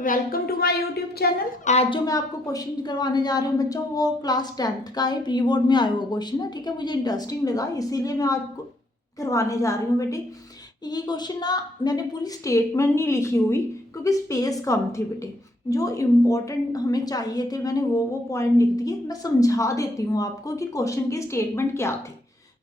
Welcome to my YouTube channel. आज जो मैं आपको क्वेश्चन करवाने जा रही हूँ बच्चों, वो क्लास 10th का है, प्री बोर्ड में आया हुआ क्वेश्चन है। ठीक है, मुझे इंटरेस्टिंग लगा इसीलिए मैं आपको करवाने जा रही हूँ बेटी। ये क्वेश्चन ना मैंने पूरी स्टेटमेंट नहीं लिखी हुई क्योंकि स्पेस कम थी बेटे। जो इम्पोर्टेंट हमें चाहिए थे मैंने वो पॉइंट लिख दिए। मैं समझा देती हूँ आपको कि क्वेश्चन की स्टेटमेंट क्या थी।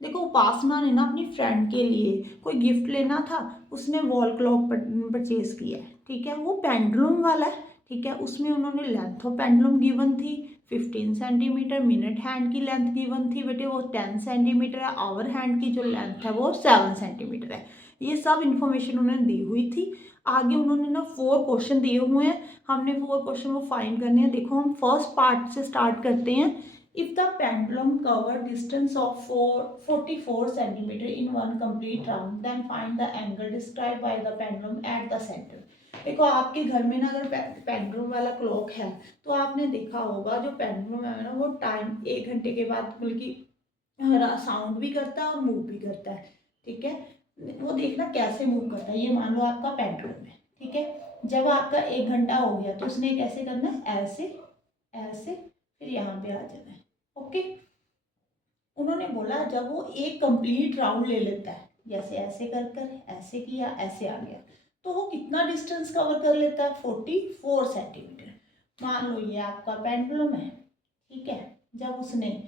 देखो, उपासना ने ना अपनी फ्रेंड के लिए कोई गिफ्ट लेना था, उसने वॉल क्लॉक परचेज किया है। ठीक है, वो पेंडुलम वाला है। ठीक है, उसमें उन्होंने लेंथ ऑफ पेंडुलम गिवन थी 15 सेंटीमीटर, मिनट हैंड की लेंथ गिवन थी बेटे वो 10 सेंटीमीटर है, आवर हैंड की जो लेंथ है वो 7 सेंटीमीटर है। ये सब इन्फॉर्मेशन उन्होंने दी हुई थी। आगे उन्होंने ना 4 क्वेश्चन दिए हुए हैं, हमने 4 क्वेश्चन वो फाइंड करने हैं। देखो, हम फर्स्ट पार्ट से स्टार्ट करते हैं। If the pendulum covered distance of 44 centimeter in one complete round, then find the angle described by the pendulum at the center. देखो, आपके घर में ना अगर पेंडुलम वाला क्लॉक है तो आपने देखा होगा जो पेंडुलम है ना वो टाइम 1 घंटे के बाद बल्कि साउंड भी करता है और मूव भी करता है। ठीक है, वो देखना कैसे मूव करता है। ये मान लो आपका पेंडुलम है। ठीक है, जब आपका 1 घंटा हो गया तो उसने कैसे करना है, ऐसे ऐसे, फिर यहाँ पे आ जाना है। ओके, उन्होंने बोला जब वो एक कंप्लीट राउंड ले लेता है, जैसे ऐसे कर कर ऐसे किया ऐसे आ गया, तो वो कितना डिस्टेंस कवर कर लेता है, 44 सेंटीमीटर। मान लो ये आपका पेंडुलम है। ठीक है, जब उसने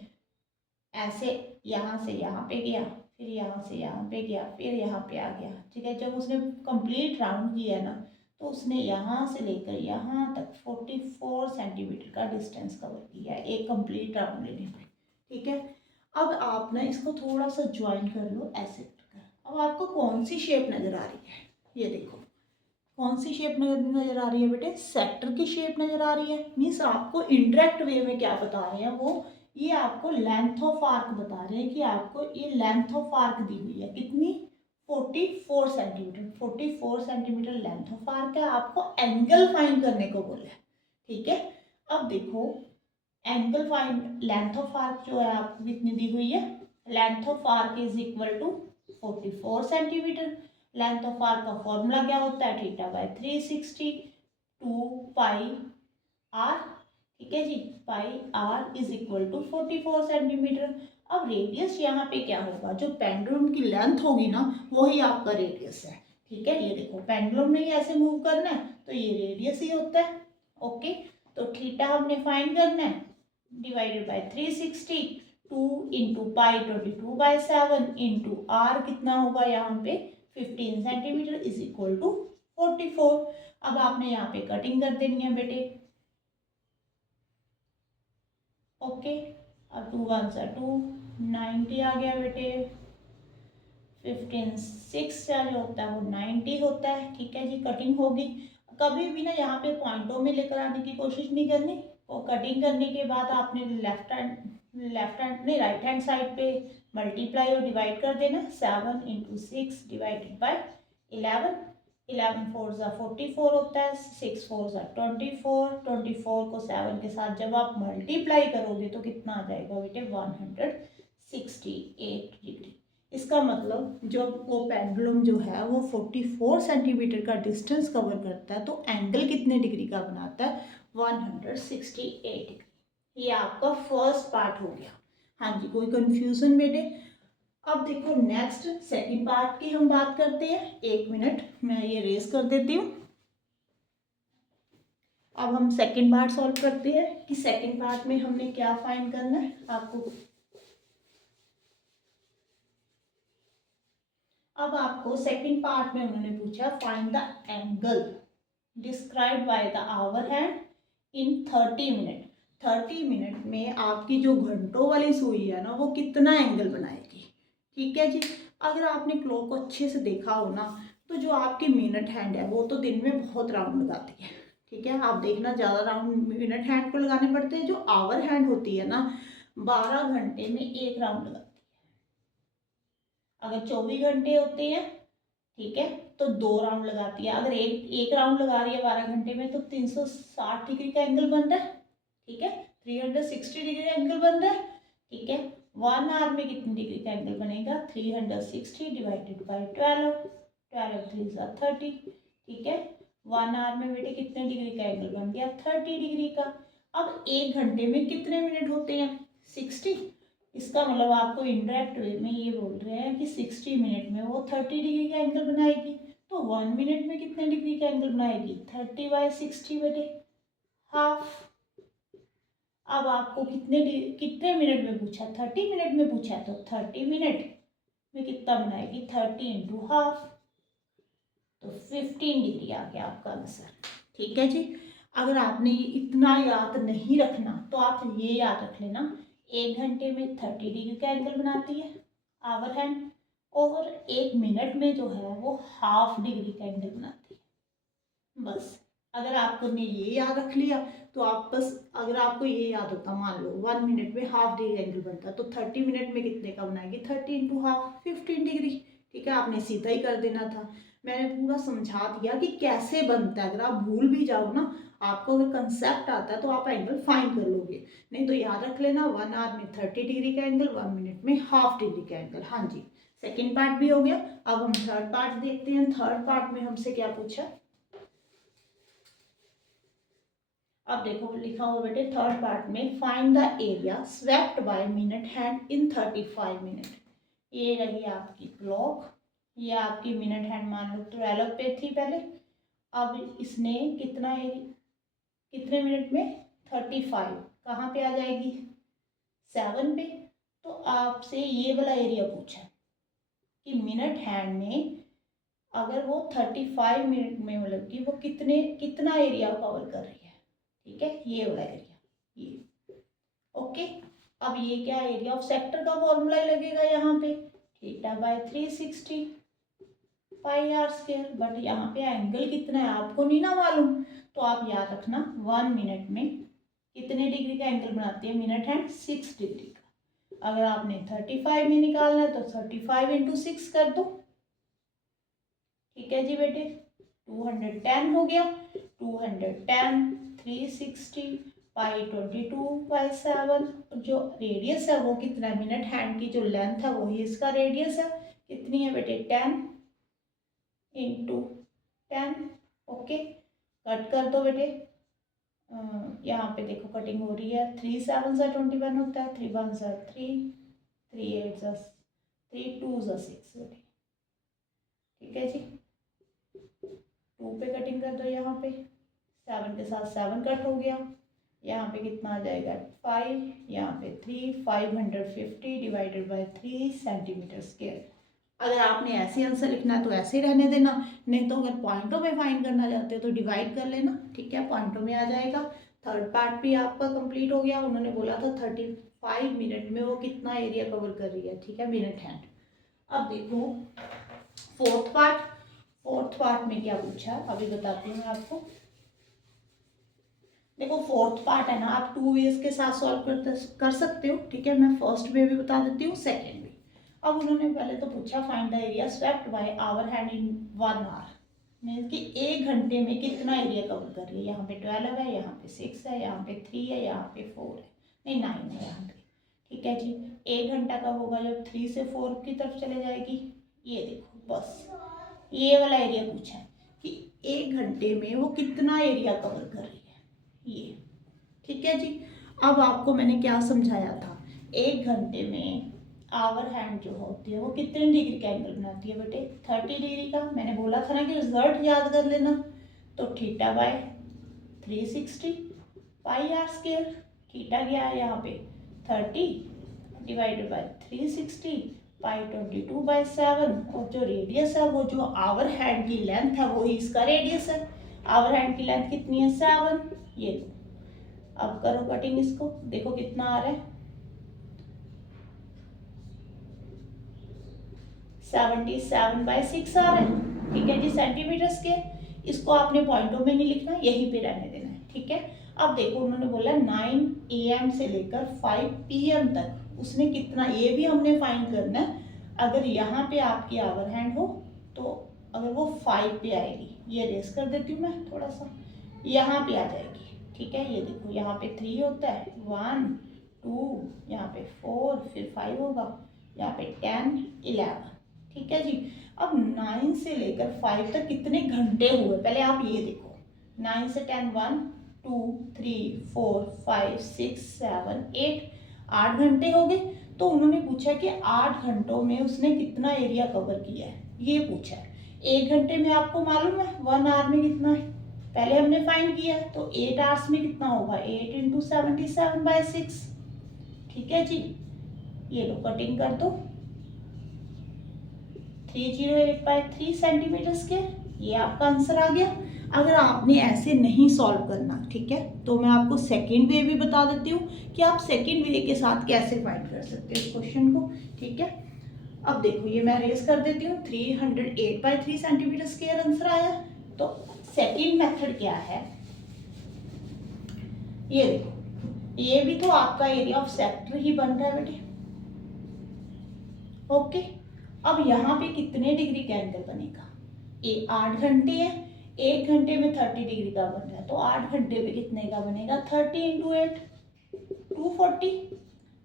ऐसे यहाँ से यहाँ पे गया, फिर यहाँ से यहाँ पे गया, फिर यहाँ पे आ गया। ठीक है, जब उसने कंप्लीट राउंड किया ना तो उसने यहाँ से लेकर यहाँ तक 44 सेंटीमीटर का डिस्टेंस कवर किया है एक कंप्लीट राउंड लेने पर। ठीक है, अब आप ना इसको थोड़ा सा ज्वाइन कर लो ऐसे कर। अब आपको कौन सी शेप नज़र आ रही है, ये देखो कौन सी शेप नज़र आ रही है बेटे, सेक्टर की शेप नज़र आ रही है। मीन्स आपको इंडायरेक्ट वे में क्या बता रहे हैं वो, ये आपको लेंथ ऑफ आर्क बता रहे हैं कि आपको ये लेंथ ऑफ आर्क दी हुई है कितनी, 44 centimetre. 44 centimetre length of arc है, आपको एंगल फाइंड करने को बोला है। ठीक है, अब देखो angle find, length of arc जो है आपको कितनी दी हुई है, length of arc is equal to 44 centimetre. Length of arc का फॉर्मूला क्या होता है, थीटा बाय 360 2 पाई आर। ठीक है जी, pi R is equal to 44 centimetre. अब रेडियस यहाँ पे क्या होगा, जो पेंडुलम की लेंथ होगी ना वही आपका रेडियस है। ठीक है, ये देखो पेंडुलम ने ऐसे मूव करना है तो ये रेडियस ही होता है। ओके, तो थीटा हमने फाइंड करना है, divided by 360, 2 into pi 22/7 into r कितना होगा यहाँ पे 15 सेंटीमीटर इज इक्वल टू 44। अब आपने यहाँ पे कटिंग कर देनी है बेटे। ओके, अब 2 1 सा 2, 90 आ गया बेटे। 15 6 का जो होता है वो 90 होता है। ठीक है जी, कटिंग होगी। कभी भी ना यहाँ पे पॉइंटों में लेकर आने की कोशिश नहीं करनी। और कटिंग करने के बाद आपने लेफ्ट हैंड नहीं राइट हैंड साइड पे मल्टीप्लाई और डिवाइड कर देना। 7 इंटू 6 डिवाइडेड बाई 11। 11 4 ज़ा 44 होता है, 6 4 ज़ा 24। 24 को 7 के साथ जब आप मल्टीप्लाई करोगे तो कितना आ जाएगा बेटे, 168 डिग्री। इसका मतलब जब वो पेंडुलम जो है वो 44 सेंटीमीटर का डिस्टेंस कवर करता है तो एंगल कितने डिग्री का बनाता है, 168 डिग्री। ये आपका फर्स्ट पार्ट हो गया। हाँ जी, कोई कंफ्यूजन बेटे। अब देखो नेक्स्ट सेकंड पार्ट की हम बात करते हैं। 1 मिनट मैं ये रेस कर देती हूँ। अब हम सेकंड पार्ट सॉल्व करते हैं कि सेकंड पार्ट में हमने क्या फाइंड करना है आपको। अब आपको सेकंड पार्ट में उन्होंने पूछा find the angle describe by the hour hand in 30 minute. 30 minute में आपकी जो घंटों वाली सुई है ना वो कितना एंगल बनाएगी। ठीक है जी, अगर आपने क्लॉक को अच्छे से देखा हो ना तो जो आपकी मिनट हैंड है वो तो दिन में बहुत राउंड लगाती है। ठीक है, आप देखना ज़्यादा राउंड मिनट हैंड को लगाने पड़ते हैं। जो आवर हैंड होती है ना 12 घंटे में एक राउंड लगाती है। अगर 24 घंटे होते हैं, ठीक है, तो 2 राउंड लगाती है। अगर एक राउंड लगा रही है 12 घंटे में तो 360 डिग्री का एंगल बन रहा है। ठीक है, 360 डिग्री का एंगल बन रहा है। ठीक है, 1 आवर में कितनी डिग्री का एंगल बनेगा, 360 डिवाइडेड बाई 12। 12 3 ज़ा 30। ठीक है, 1 आवर में बेटे कितने डिग्री का एंगल बन गया? 30 डिग्री का। अब 1 घंटे में कितने मिनट होते हैं? 60। इसका मतलब आपको इनडायरेक्ट वे में ये बोल रहे हैं कि 60 मिनट में वो 30 डिग्री का एंगल बनाएगी। तो 1 मिनट में कितने डिग्री का एंगल बनाएगी? 30/60 बेटे, हाफ। अब आपको कितने मिनट में पूछा? 30 मिनट में पूछा, तो 30 मिनट में कितना बनाएगी? 30 इंटू हाफ, तो 15 डिग्री आ गया आपका आंसर। ठीक है जी। अगर आपने ये इतना याद नहीं रखना तो आप ये याद रख लेना, 1 घंटे में 30 डिग्री का एंगल बनाती है आवर हैंड, और 1 मिनट में जो है वो हाफ डिग्री का एंगल बनाती है। बस अगर आपने ये याद रख लिया तो आप बस, अगर आपको ये याद होता, मान लो 1 मिनट में हाफ डिग्री एंगल बनता, तो 30 मिनट में कितने का बनाएगी? 30 इंटू हाफ, 15 डिग्री। ठीक है, आपने सीधा ही कर देना था। मैंने पूरा समझा दिया कि कैसे बनता है। अगर आप भूल भी जाओ ना, आपको अगर कंसेप्ट आता है तो आप एंगल फाइंड कर लोगे, नहीं तो याद रख लेना 1 आवर में 30 डिग्री का एंगल, 1 मिनट में हाफ डिग्री का एंगल। हाँ जी, सेकेंड पार्ट भी हो गया। अब हम थर्ड पार्ट देखते हैं। थर्ड पार्ट में हमसे क्या पूछा? अब देखो लिखा हुआ बेटे थर्ड पार्ट में, find the area swept by minute hand in 35 minute. ये रही आपकी क्लॉक, ये आपकी मिनट हैंड मान लो 12 पे थी पहले। अब इसने कितने मिनट में? 35। कहाँ पे आ जाएगी? 7 पे। तो आपसे ये वाला एरिया पूछा कि मिनट हैंड ने अगर वो 35 मिनट में, मतलब कि वो कितना एरिया कवर कर रही है। ठीक है, ये वाला एरिया, ये। ओके, अब ये क्या? एरिया ऑफ सेक्टर का फॉर्मूला ही लगेगा यहाँ पे, θ/360 पाई आर स्क्वायर। बट यहाँ पे एंगल कितना है आपको नहीं ना मालूम, तो आप याद रखना 1 मिनट में कितने डिग्री का एंगल बनाती है मिनट हैंड? 6 डिग्री का। अगर आपने 35 में निकालना है तो 35 इंटू 6 कर दो। ठीक है जी बेटे, 210 हो गया। 210 360 पाई 22/7। जो रेडियस है वो कितना है? मिनट हैंड की जो लेंथ है वही इसका रेडियस है। कितनी है बेटे? 10 इंटू 10। ओके, कट कर दो बेटे। यहाँ पे देखो कटिंग हो रही है। 3 7 सा 21 होता है, 3 1 सा 3, 3 8 सा 3, 2 सा 6 बेटे। ठीक है जी, 2 पे कटिंग कर दो। यहाँ पे 7 के साथ 7 कट हो गया। यहाँ पे कितना आ जाएगा? 5, यहाँ पे 3, 550 डिवाइडेड बाय 3 सेंटीमीटर स्क्वायर। अगर आपने ऐसे आंसर लिखना है तो ऐसे ही रहने देना, नहीं तो अगर पॉइंटों में फाइंड करना चाहते हो तो डिवाइड कर लेना। ठीक है, पॉइंटों में आ जाएगा। थर्ड पार्ट भी आपका कंप्लीट हो गया। उन्होंने बोला था 35 मिनट में वो कितना एरिया कवर कर रही है। ठीक है, मिनट हैंड। अब देखो फोर्थ पार्ट। फोर्थ पार्ट में क्या पूछा अभी बताती हूँ मैं आपको। देखो फोर्थ पार्ट है ना, आप 2 वेज के साथ सॉल्व कर सकते हो। ठीक है, मैं फर्स्ट वे भी बता देती हूँ, सेकेंड भी। अब उन्होंने पहले तो पूछा find the area swept by hour hand in 1 hour, means कि 1 घंटे में कितना एरिया कवर कर रही है। यहाँ पे 12 है, यहाँ पे 6 है, यहाँ पे 3 है, यहाँ पे 4 है, नहीं 9 है यहाँ पे। ठीक है जी, 1 घंटा कब होगा? जब 3 से 4 की तरफ चले जाएगी। ये देखो, बस ये वाला एरिया पूछा है कि 1 घंटे में वो कितना एरिया कवर कर रही है, ये। ठीक है जी, अब आपको मैंने क्या समझाया था? 1 घंटे में आवर हैंड जो होती है वो कितने डिग्री का एंगल बनाती है बेटे? 30 डिग्री का। मैंने बोला था ना कि रिजल्ट याद कर लेना। तो θ/360 पाई आर स्क्वायर। थीटा क्या है यहाँ पे? 30 डिवाइडेड बाय 360 पाई 22/7। और जो रेडियस है, वो जो आवर हैंड की लेंथ है वो ही इसका रेडियस है। आवर हैंड की लेंथ कितनी है? 7। ये अब करो कटिंग इसको, देखो कितना आ रहा है? 77/6 आ रहा है। ठीक है जी, सेंटीमीटर स्क्वायर। इसको आपने पॉइंटों में नहीं लिखना, यहीं पे रहने देना है। ठीक है, अब देखो उन्होंने बोला 9 AM से लेकर 5 PM तक उसने कितना, ये भी हमने फाइंड करना है। अगर यहाँ पे आपकी आवर हैंड हो तो अगर वो 5 पे आएगी, ये रेस कर देती हूँ मैं थोड़ा सा, यहाँ पे आ जाएगी। ठीक है, ये देखो यहाँ पे 3 होता है, 1 2, यहाँ पे 4, फिर 5 होगा, यहाँ पे 10 11। ठीक है जी। अब 9 से लेकर 5 तक कितने घंटे हुए पहले आप ये देखो। 9 से 10 1 2 3 4 5 6 7 8 8 घंटे हो गए। तो उन्होंने पूछा कि 8 घंटों में उसने कितना एरिया कवर किया है, ये पूछा है। 1 घंटे में आपको मालूम है 1 आवर में कितना है, पहले हमने फाइंड किया। तो 8 आवर्स में कितना होगा 8 इंटू 77/6। ठीक है जी, ये लो कटिंग कर दो। 308/3 सेंटीमीटर स्क्वायर, ये आपका आंसर आ गया। अगर आपने ऐसे नहीं सॉल्व करना, ठीक है, तो मैं आपको सेकेंड वे भी बता देती हूँ कि आप सेकेंड वे के साथ कैसे फाइंड कर सकते हो इस क्वेश्चन को। ठीक है, अब देखो ये मैं रेज कर देती हूँ। 308/3 सेंटीमीटर स्क्वायर आंसर आया। तो सेकेंड मेथड क्या है, ये देखो, ये भी तो आपका एरिया ऑफ सेक्टर ही बन रहा है बेटे। ओके, अब यहाँ पे कितने डिग्री का एंगल बनेगा, ये 8 घंटे है, 1 घंटे में 30 डिग्री का बन रहा है, तो 8 घंटे में कितने का बनेगा 30 इंटू 8 240।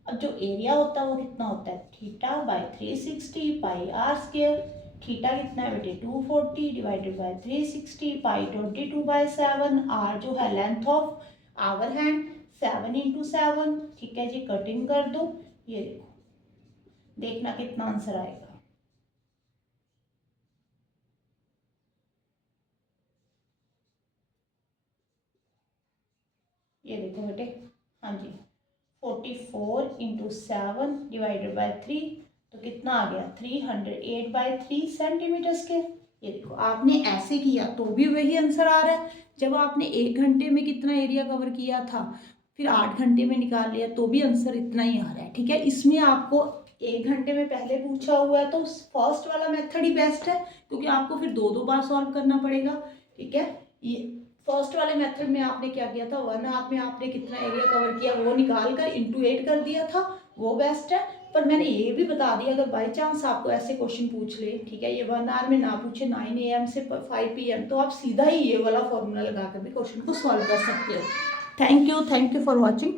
अब जो एरिया होता है वो कितना होता है θ/360 पाई आर स्क्वायर। थीटा कितना है बेटे 240 डिवाइडेड बाय 360 पाई 22/7। आर जो है length of hour hand 7 into 7। ठीक है जी, कटिंग कर दो। ये देखो, देखना कितना आंसर आएगा। ये देखो बेटे, हाँ जी, 44 इंटू 7 डिवाइडेड बाय 3, तो कितना आ गया 308/3 सेंटीमीटर स्क्वायर। ये देखो, आपने ऐसे किया तो भी वही आंसर आ रहा है। जब आपने 1 घंटे में कितना एरिया कवर किया था, फिर 8 घंटे में निकाल लिया, तो भी आंसर इतना ही आ रहा है। ठीक है, इसमें आपको 1 घंटे में पहले पूछा हुआ है, तो फर्स्ट वाला मेथड ही बेस्ट है, क्योंकि आपको फिर 2 बार सॉल्व करना पड़ेगा। ठीक है, ये फर्स्ट वाले मेथड में आपने क्या किया था, 1 आवर में आपने कितना एरिया कवर किया वो निकाल कर इंटू 8 कर दिया था, वो बेस्ट है। पर मैंने ये भी बता दिया, अगर बाई चांस आपको ऐसे क्वेश्चन पूछ ले, ठीक है, ये 1 आवर में ना पूछे 9 AM से 5 PM, तो आप सीधा ही ये वाला फॉर्मूला लगा कर भी क्वेश्चन को सॉल्व कर सकते हो। Thank you for watching.